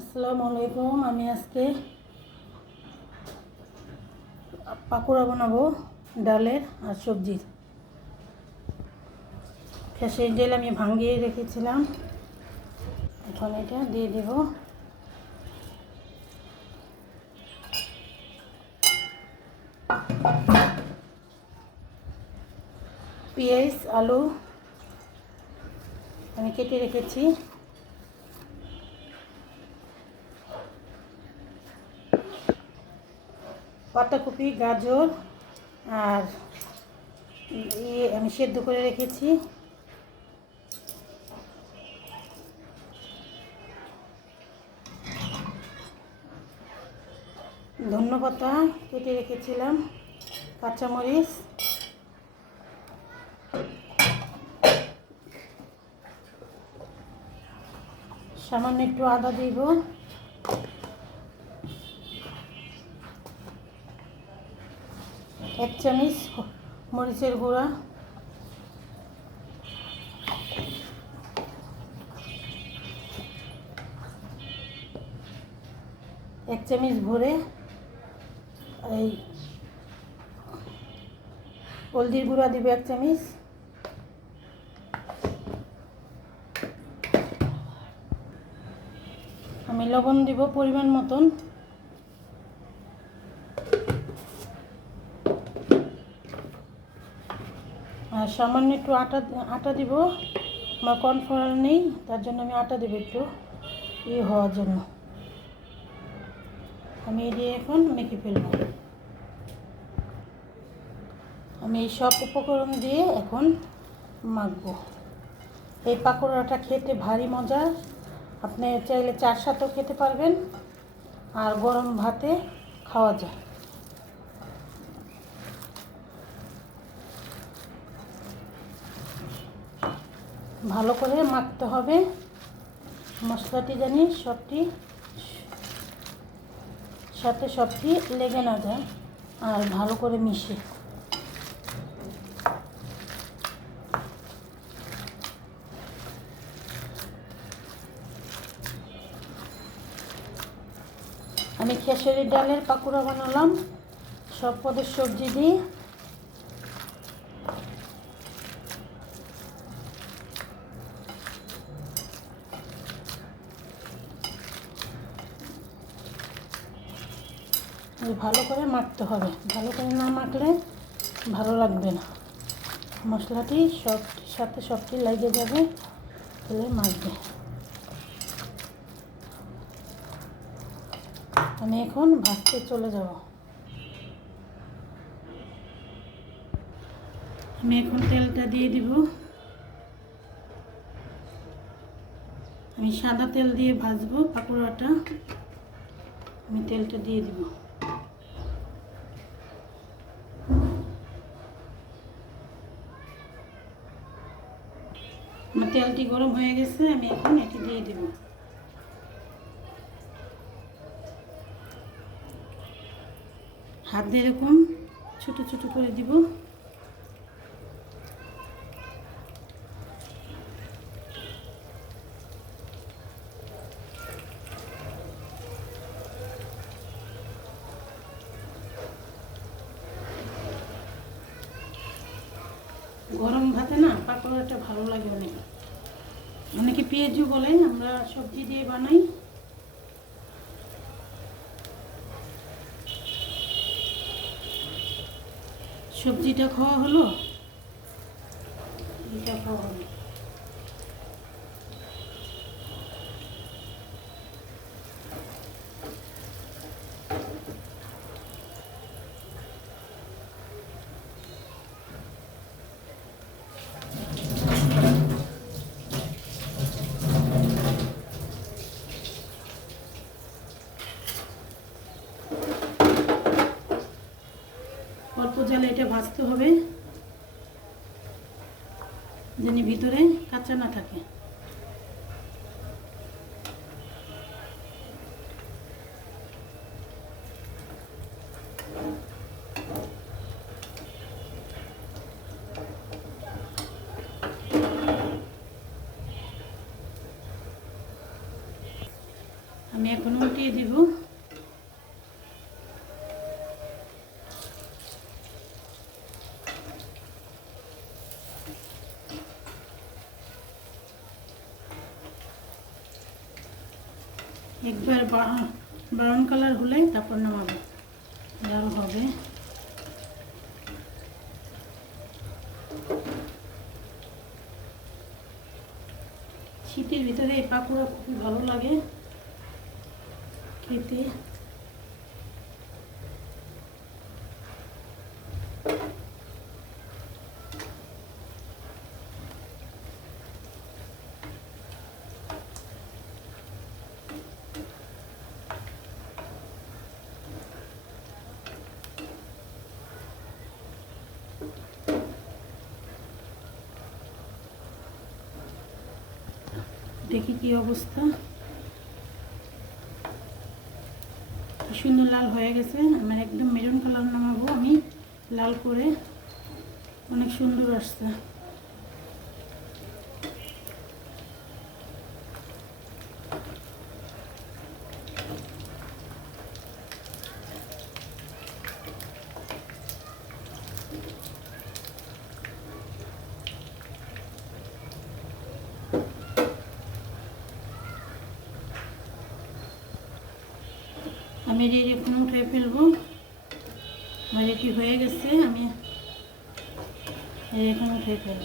আসসালামু আলাইকুম। আমি আজকে পাকোড়া বানাবো, ডালের আর সবজির। খেসের ডাল আমি ভাঙিয়ে রেখেছিলাম। এখন এটা দিয়ে দেব। পেঁয়াজ, আলু আমি কেটে রেখেছি। পাতাকপি, গাজর আর ইয়ে আমি সেদ্ধ করে রেখেছি। ধন্যপাতা কেটে রেখেছিলাম, কাঁচামরিচ। সামান্য একটু আদা দিব। এক চামচ মরিচের গুঁড়া। এক চামচ ভরে এই হলদির গুঁড়া দিবে এক চামচ। আমি লবণ দিব পরিমাণ মতন। সামান্য একটু আটা আটা দিব। আমার কর্নফ্লাওয়ার নেই, তার জন্য আমি আটা দেবো একটু। ইয়ে হওয়ার জন্য। আমি এই দিয়ে এখন মেখে ফেলব। আমি এই সব উপকরণ দিয়ে এখন মাখবো। এই পাকোড়াটা খেতে ভারী মজা। আপনি চাইলে চার সাথেও খেতে পারবেন। আর গরম ভাতে খাওয়া যায়। ভালো করে মাখতে হবে। মশলাটি জানি সবটি সাথে সবটি লেগে না যায় আর ভালো করে মিশে। আমি খেসারির ডালের পাকোড়া বানালাম। সব পদের সবজি দিয়ে ভালো করে মাখতে হবে। ভালো করে না মাখলে ভালো লাগবে না। মশলাটি সব, সাথে সবটি লেগে যাবে, তাহলে মাখবে। আমি এখন ভাজতে চলে যাব। আমি এখন তেলটা দিয়ে দিব। আমি সাদা তেল দিয়ে ভাজবো পাকোড়াটা। আমি তেলটা দিয়ে দিব। আমার তেলটি গরম হয়ে গেছে, আমি এখন এটি দিয়ে দেব। হাত দিয়ে এরকম ছোট ছোট করে দিব। গরম ভাতে না পাকোড়াটা ভালো লাগে অনেক। অনেকে পেঁয়াজও বলে, আমরা সবজি দিয়ে বানাই। সবজিটা খাওয়া হলো? এটা খাওয়া হলো। জালে এটা ভাজতে হবে। যেন ভিতরে কাঁচা না থাকে। আমি এখন উল্টিয়ে দিব। ব্রাউন কালার হলে তারপর নামাবো। লাল হবে। শীতের ভিতরে এই পাকোড়া খুবই ভালো লাগে খেতে। দেখি কি অবস্থা। সুন্দর লাল হয়ে গেছে, আমার একদম মেরুন কালার নামাবো আমি, লাল করে। অনেক সুন্দর আসছে। আমি এটি এখন উঠে ফেলব। আমার এটি হয়ে গেছে, আমি এখন উঠে ফেলব।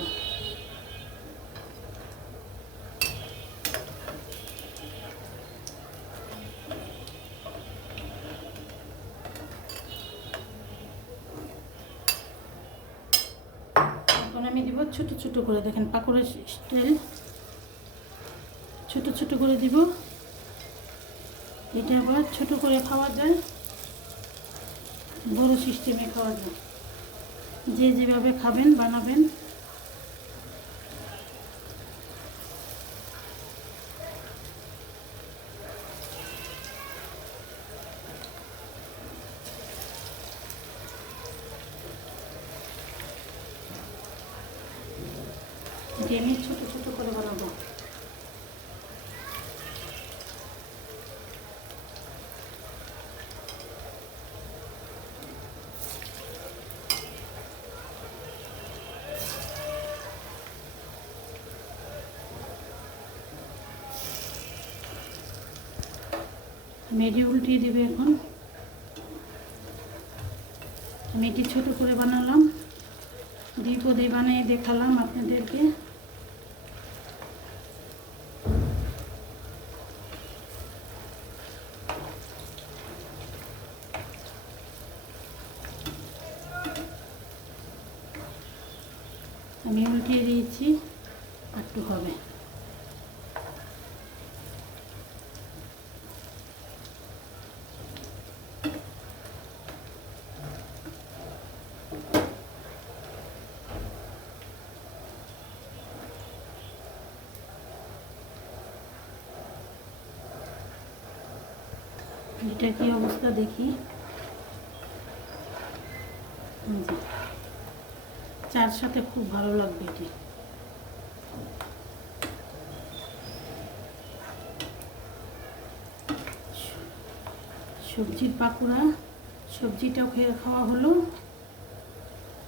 এখন আমি দিব ছোট ছোট করে, দেখেন পাকোড়া স্টাইল ছোট ছোট করে দিব। এটা আবার ছোট করে খাওয়া যায়। বড় সিস্টেমে খাওয়া যায়। যে যেভাবে খাবেন, বানাবেন। আমি ছোটো ছোট করে বানাবো। মেডি উল্টিয়ে দেবে এখন। আমি এটি ছোটো করে বানালাম। দুই পদে বানিয়ে দেখালাম আপনাদেরকে। আমি উল্টিয়ে দিয়েছি একটু হবে। এটা কি অবস্থা দেখি? চার সাথে খুব ভালো লাগবে এটি। সবজির পাকোড়া, সবজিটাও খেয়ে খাওয়া হলো,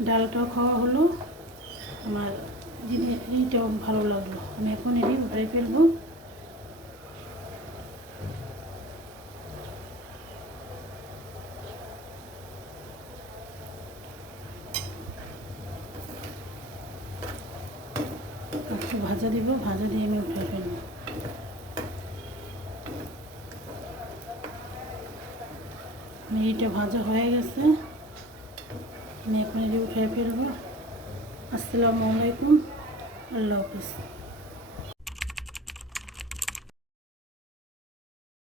ডালটাও খাওয়া হলো। আমার জিনিস এইটাও ভালো লাগল। আমি এখন এটি উঠাই ফেলব একটু ভাজা দিব ভাজা দিয়ে আমি উঠে ফেলব এইটা ভাজা হয়ে গেছে। আমি এখন উঠে ফেলব। আসসালামু আলাইকুম। আল্লাহ হাফিজ।